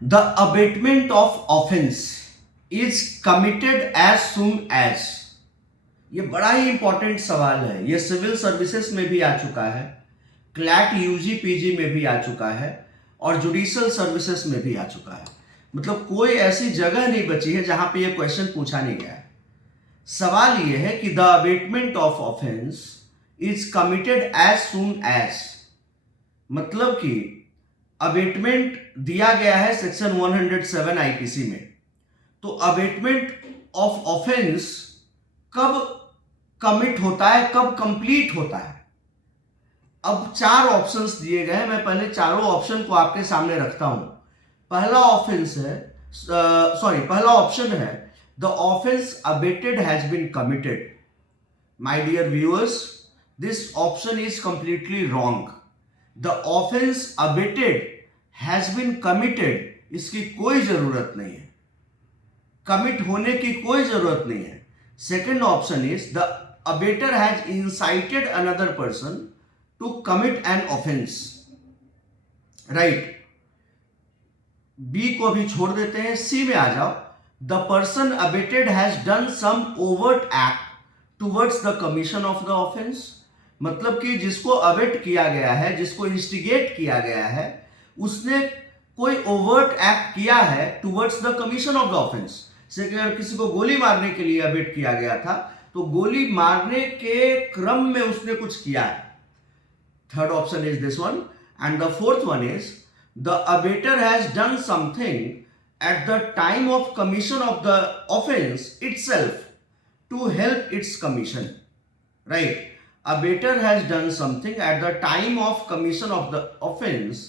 The abetment of offence is committed as soon as. ये बड़ा ही important सवाल है। ये सिविल सर्विसेज में भी आ चुका है, क्लैट यूजी पीजी में भी आ चुका है और जुडिशियल सर्विसेज में भी आ चुका है। मतलब कोई ऐसी जगह नहीं बची है जहां पे ये क्वेश्चन पूछा नहीं गया है। सवाल ये है कि the abetment of offence is committed as soon as, मतलब कि अबेटमेंट दिया गया है सेक्शन 107 आईपीसी में। तो अबेटमेंट ऑफ ऑफेंस कब कमिट होता है, कब कंप्लीट होता है? अब चार ऑप्शंस दिए गए हैं, मैं पहले चारों ऑप्शन को आपके सामने रखता हूं। पहला ऑफेंस है, पहला ऑप्शन है the offence abetted has been committed. My dear viewers, this option is completely wrong. The offence abetted has been committed, इसकी कोई जरूरत नहीं है, कमिट होने की कोई जरूरत नहीं है। Second option is the abettor has incited another person to commit an offence. Right, B को अभी छोड़ देते हैं, सी में आ जाओ। The person abetted has done some overt act towards the commission of the offence. मतलब कि जिसको अबेट किया गया है, जिसको इंस्टिगेट किया गया है, उसने कोई ओवर्ट एक्ट किया है towards the commission of the offence. से अगर किसी को गोली मारने के लिए अबेट किया गया था तो गोली मारने के क्रम में उसने कुछ किया है। Third option is this one. And the fourth one is the abettor has done something at the time of commission of the offence itself to help its commission. Right, abater has done something at the time of commission of the offense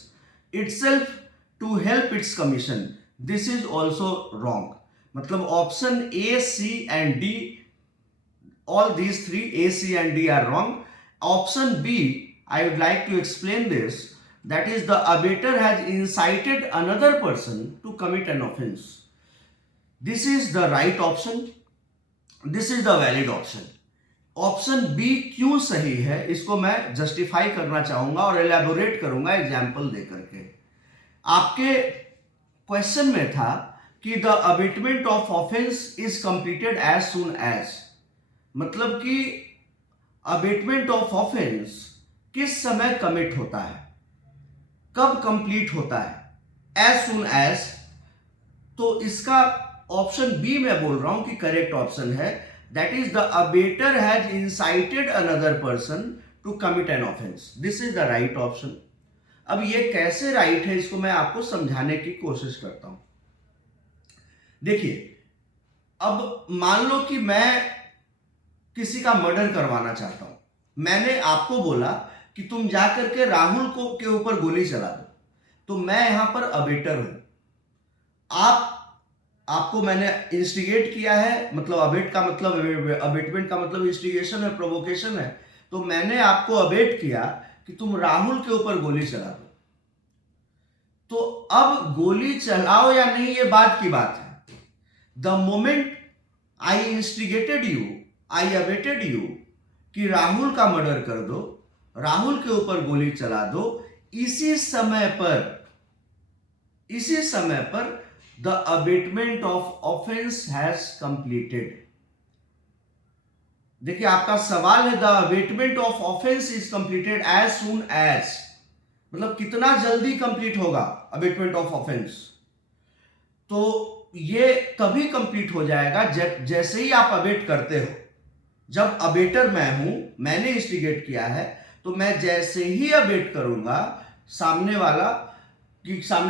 itself to help its commission. This is also wrong. मतलब option A, C and D, all these three A, C and D are wrong. Option B, I would like to explain this, that is the abater has incited another person to commit an offense. This is the right option. This is the valid option. Option B क्यों सही है इसको मैं justify करना चाहूंगा और elaborate करूंगा example देकर के। आपके क्वेश्चन में था कि the abetment of offence is completed as soon as, मतलब कि अबेटमेंट ऑफ ऑफेंस किस समय कमिट होता है, कब कंप्लीट होता है, एज सून एज। तो इसका ऑप्शन बी मैं बोल रहा हूं कि करेक्ट ऑप्शन है। That is the abater has incited another person to commit an offense. This is the right option. अब ये कैसे राइट है इसको मैं आपको समझाने की कोशिश करता हूं। देखिए, अब मान लो कि मैं किसी का मर्डर करवाना चाहता हूं। मैंने आपको बोला कि तुम जाकर के राहुल को के ऊपर गोली चला दो, तो मैं यहां पर अबेटर हूं। आपको मैंने इंस्टिगेट किया है, मतलब अबेट का मतलब, अबेटमेंट का मतलब इंस्टिगेशन है, प्रोवोकेशन है। तो मैंने आपको अबेट किया कि तुम राहुल के ऊपर गोली चला दो। तो अब गोली चलाओ या नहीं ये बात की बात है। The moment I instigated you, I abetted you कि राहुल का मर्डर कर दो, राहुल के ऊपर गोली चला दो, इसी समय पर the abatement of offense has completed. देखिए, आपका सवाल है the abatement of offense is completed as soon as, मतलब कितना जल्दी कंप्लीट होगा abatement of offense। तो ये तभी कंप्लीट हो जाएगा जैसे ही आप अबेट करते हो। जब अबेटर मैं हूं, मैंने इंस्टिगेट किया है, तो मैं जैसे ही अबेट करूंगा सामने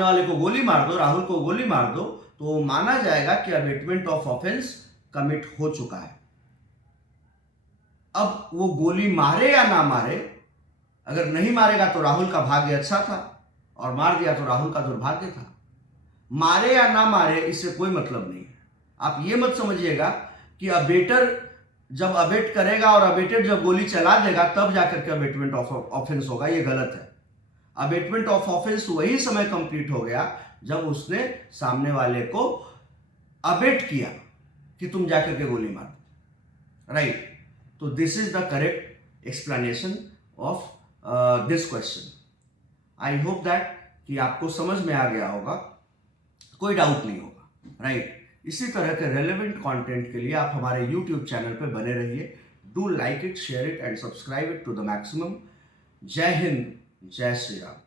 वाले को गोली मार दो, राहुल को गोली मार दो, तो माना जाएगा कि अबेटमेंट ऑफ ऑफेंस कमिट हो चुका है। अब वो गोली मारे या ना मारे, अगर नहीं मारेगा तो राहुल का भाग्य अच्छा था, और मार दिया तो राहुल का दुर्भाग्य था। मारे या ना मारे इससे कोई मतलब नहीं है। आप ये मत समझिएगा कि अबेटर जब अबेट करेगा और अबेटेड जब गोली चला देगा तब जाकर के अबेटमेंट ऑफ ऑफेंस होगा, ये गलत है। अबेटमेंट ऑफ ऑफेंस वही समय कंप्लीट हो गया जब उसने सामने वाले को अबेट किया कि तुम जाकर के गोली मार। राइट, तो this is the correct explanation of this question. I hope that कि आपको समझ में आ गया होगा। कोई डाउट नहीं होगा, राइट। इसी तरह के रेलेवेंट कंटेंट के लिए आप हमारे यूट्यूब चैनल पे बने रहिए। Do like it, share it and subscribe it to the maximum. जय हिंद, जय श्री राम।